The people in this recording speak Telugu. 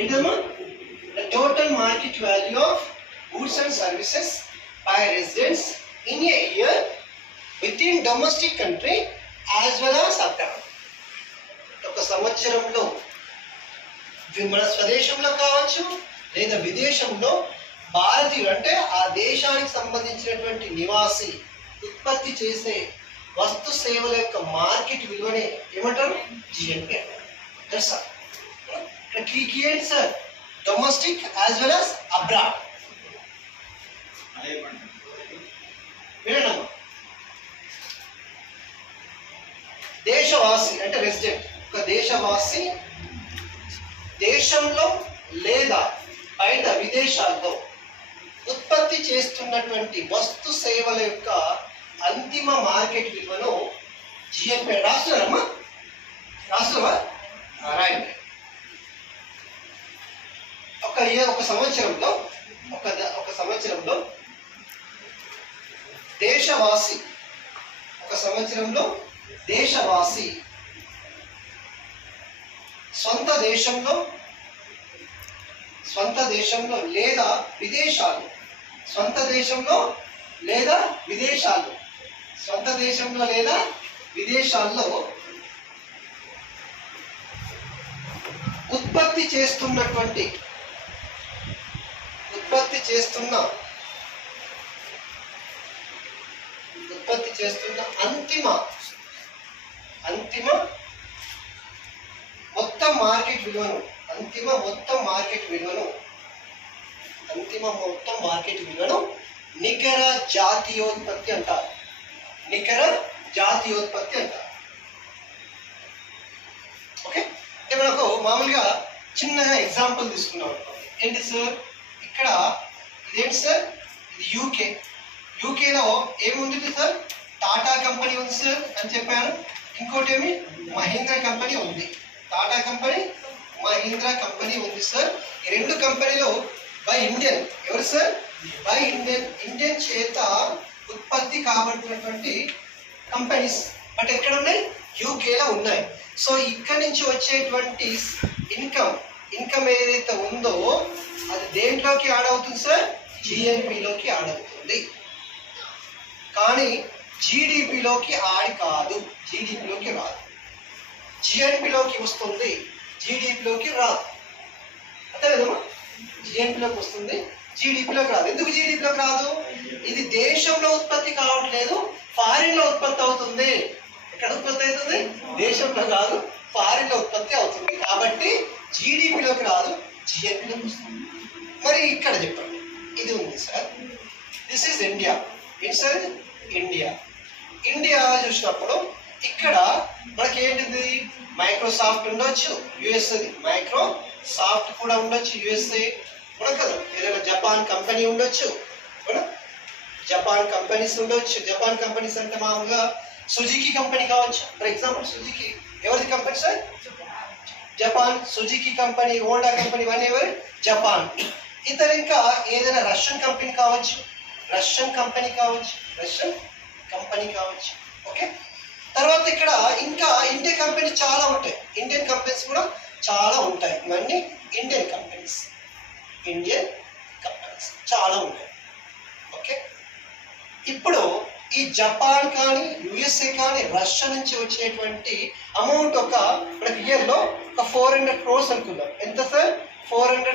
ఏంటమ్మా? The total market value of goods and services by residents in a year within domestic country as well as abroad. ఒక సంవత్సరంలో మన స్వదేశంలో కావచ్చు లేదా విదేశంలో భారతీయులు అంటే ఆ దేశానికి సంబంధించినటువంటి నివాసి ఉత్పత్తి చేసే వస్తు సేవల యొక్క మార్కెట్ విలువనే ఏమంటారు? జిఎన్పి అంటారు. Sir domestic as well as abroad. వినమ్మా, దేశవాసి అంటే రెసిడెంట్, ఒక దేశవాసి దేశంలో లేదా బయట విదేశాల్లో ఉత్పత్తి చేస్తున్నటువంటి వస్తు సేవల యొక్క అంతిమ మార్కెట్ విలువను జిఎన్పి. రాస్తున్నారమ్మా? రాస్తున్నావా? రైట్. ఒక సంవత్సరంలో దేశవాసి సొంత దేశంలో లేదా విదేశాల్లో ఉత్పత్తి చేస్తున్న అంతిమ మొత్తం మార్కెట్ విలువను నికర జాతీయోత్పత్తి అంటారు. ఓకే, అంటే మనకు మామూలుగా చిన్నగా ఎగ్జాంపుల్ తీసుకున్నాం. ఏంటి సార్ ఇక్కడ ఇదేంటి సార్? ఇది యూకేలో ఏముంది సార్? టాటా కంపెనీ ఉంది సార్ అని చెప్పాను. ఇంకోటి ఏమి? మహీంద్రా కంపెనీ ఉంది. టాటా కంపెనీ, మహీంద్రా కంపెనీ ఉంది సార్. ఈ రెండు కంపెనీలు బై ఇండియన్. ఎవరు సార్? బై ఇండియన్ చేత ఉత్పత్తి కాబడుతున్నటువంటి కంపెనీస్. బట్ ఎక్కడ ఉన్నాయి? యూకేలో ఉన్నాయి. సో ఇక్కడి నుంచి వచ్చేటువంటి ఇన్కమ్ ఏదైతే ఉందో అది దేంట్లోకి యాడ్ అవుతుంది సార్? జిఎన్పిలోకి యాడ్ అవుతుంది. కానీ జీడిపిలోకి యాడ్ కాదు, జీడిపిలోకి రాదు. జిఎన్పిలోకి వస్తుంది, జీడిపిలోకి రాదు. అంతే కదమ్మా? జిఎన్పిలోకి వస్తుంది, జీడిపిలోకి రాదు. ఎందుకు జీడిపిలోకి రాదు? ఇది దేశంలో ఉత్పత్తి కావట్లేదు, ఫారిన్లో ఉత్పత్తి అవుతుంది. ఎక్కడ ఉత్పత్తి అవుతుంది? దేశంలో కాదు, ఫారిన్లో ఉత్పత్తి అవుతుంది. కాబట్టి జీడిపిలోకి రాదు, జిఎన్పిలోకి వస్తుంది. మరి ఇక్కడ చెప్పండి, ఇది ఉంది సార్. This is India. ఏంటి సార్? ఇండియా చూసినప్పుడు ఇక్కడ మనకి ఏంటిది? మైక్రోసాఫ్ట్ ఉండొచ్చు, యుఎస్ఏ మైక్రోసాఫ్ట్ కూడా ఉండొచ్చు, యుఎస్ఏ కూడా కదా. ఏదైనా జపాన్ కంపెనీ ఉండొచ్చు, జపాన్ కంపెనీస్ ఉండొచ్చు. జపాన్ కంపెనీస్ అంటే మామూలుగా సుజుకి కంపెనీ కావచ్చు. ఫర్ ఎగ్జాంపుల్ సుజుకి ఎవరిది company sir? Japan. Suzuki company, Honda company ఇవన్నీ ఎవరు? జపాన్. ఇతర ఇంకా ఏదైనా రష్యన్ కంపెనీ కావచ్చు. ఓకే, తర్వాత ఇక్కడ ఇంకా ఇండియన్ కంపెనీస్ చాలా ఉంటాయి. ఇండియన్ కంపెనీస్ కూడా చాలా ఉంటాయి. ఇవన్నీ ఇండియన్ కంపెనీస్ చాలా ఉంటాయి. ఓకే, ఇప్పుడు ఈ జపాన్ కానీ యుఎస్ఏ కానీ రష్యా నుంచి వచ్చేటువంటి అమౌంట్ మనకి ఇయర్లో 400 crores అనుకుందాం. ఎంత సార్? 400